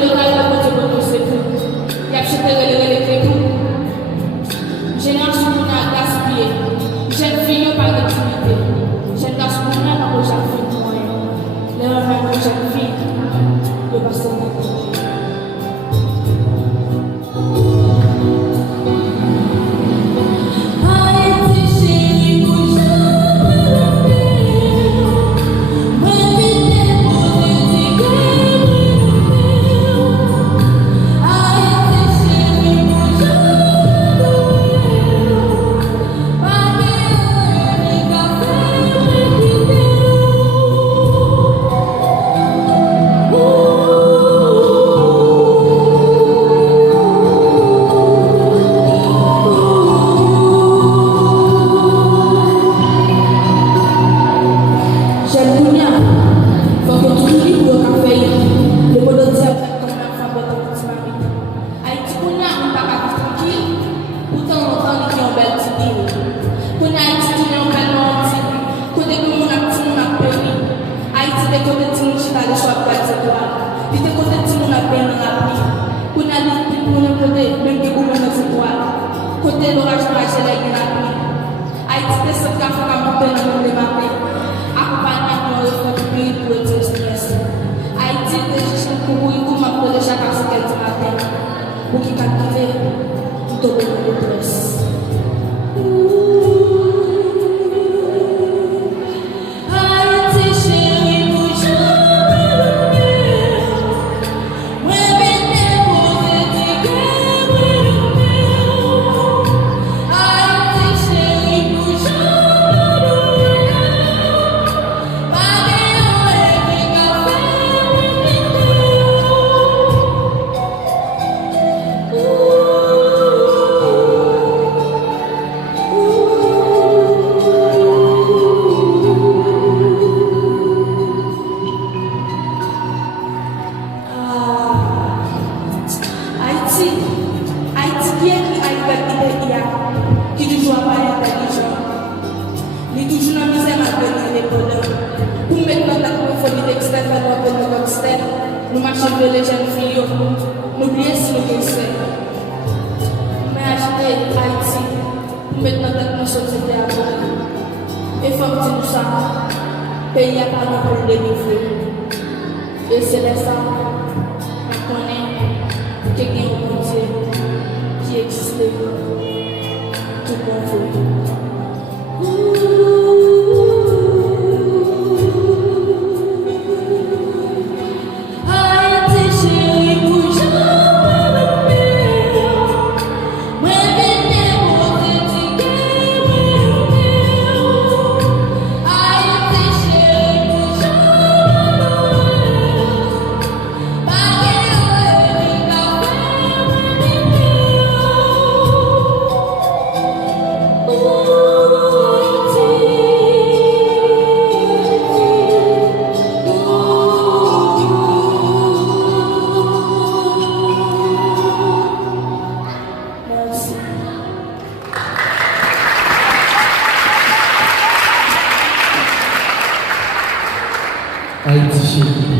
le rêve de votre secret. Il y a acheté les crépus. Génération qui a gaspillé. Jeune fille par l'intimité. Jeune garçon qui n'a pas besoin de faire moyen. Les hommes de jeune fille. Le pasteur n'a pas. Côté l'orage marché les gratuits. Haïti descend café comme monter dans le démarrer. Accompagnement de votre pays pour le business. Haïti déjà pour vous comme pour déjà casser quel matin. Pour qui calculer tout au bout de presse. Qui toujours pas intelligent, il toujours dans la misère malgré les bonheurs. Pour mettre dans la folie d'extérieur, faire l'open de l'obstacle, nous marchons de les jeunes filles, n'oubliez si nous sommes. Mais acheter Haïti, pour mettre dans la société à bord. Et faut que nous ça, pays à part pour le délivrer. Et c'est là ça, on connaît quelqu'un au monde qui existe. Tout bon Haïti chérie.